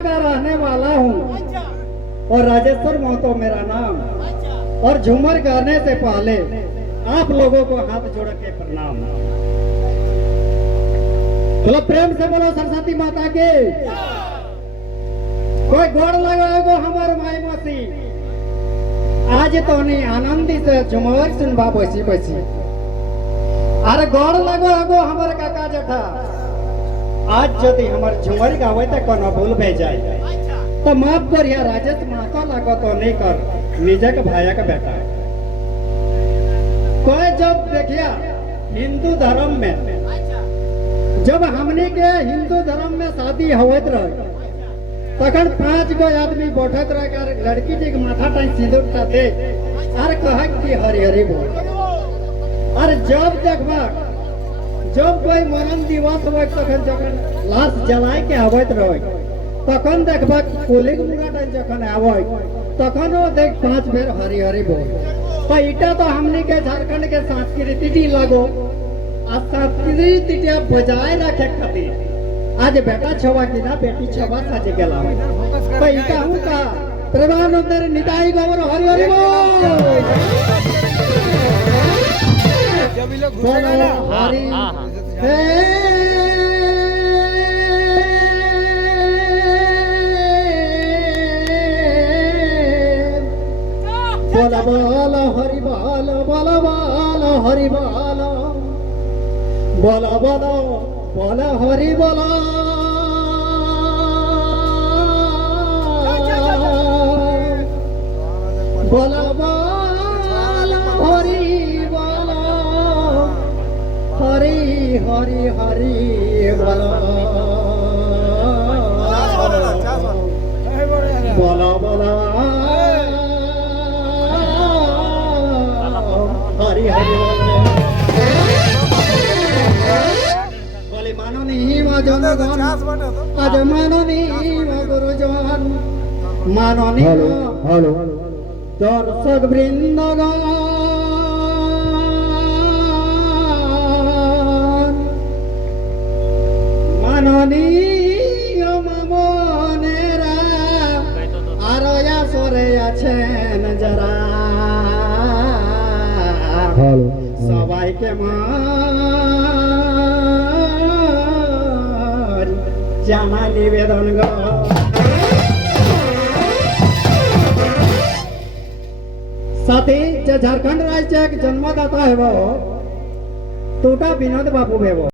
का रहने वाला हूँ और राजेश्वर महतो मेरा नाम। और झूमर गाने से पहले आप लोगों को हाथ जोड़ के प्रणाम। बोलो प्रेम से, बोलो सरस्वती माता के। कोई गोड़ लगाएगो हमार माई मसी। आज तो नहीं आनंदी से झूमर सुनबा बैसी बैसी। अरे गोड़ लगाएगो हमार काका जठा। आज यदि हमार झूमर गावे तो कोनो भूल भे जाए तो माफ करिया। राजेश महतो लागो तो नहीं कर निजक भाया का बेटा। कोई जब देखिया हिंदू धर्म में, जब हमने के हिंदू धर्म में शादी होत रहे तखन 5 गो आदमी बैठत रहे कर लड़की जी के माथा टाइम सिंदूर ता दे और कह कि हरि हरि बोल। और जब देखबा जब कोई मरण दिवस हो तखन जखन लाश जलाए के आवत रहे तखन देखबा कोलिग मुराटा जखन आवय तखन वो देख 5 बेर हरि हरि बोल। तो इटा तो हमने के झारखंड के संस्कृति लगो आ संस्कृति बजाय रखे खातिर आज बेटा छवा की ना बेटी छवा सज गेला। तो इटा हूं का प्रधानमंत्री निताई गौर हरि हरि बोल। हरि बोल बोल हरि बोल बोल बोल हरि बोल बोल बोल बोल हरि बोल बोल बोल हरि बोल हरि हरि हरि बोल बोल बोल हरि हरि बोले मानो नहीं जनगण आज मानो नहीं गुरुजन मानो नहीं दर्शक वृंदगण मानो नहीं मनेरा आरया सरे आছেন যারা সবাই কে জানা নিবেদন গো। साथी झारखंड राज्य के जन्मदाता है वो टूटा विनोद बाबू है वो।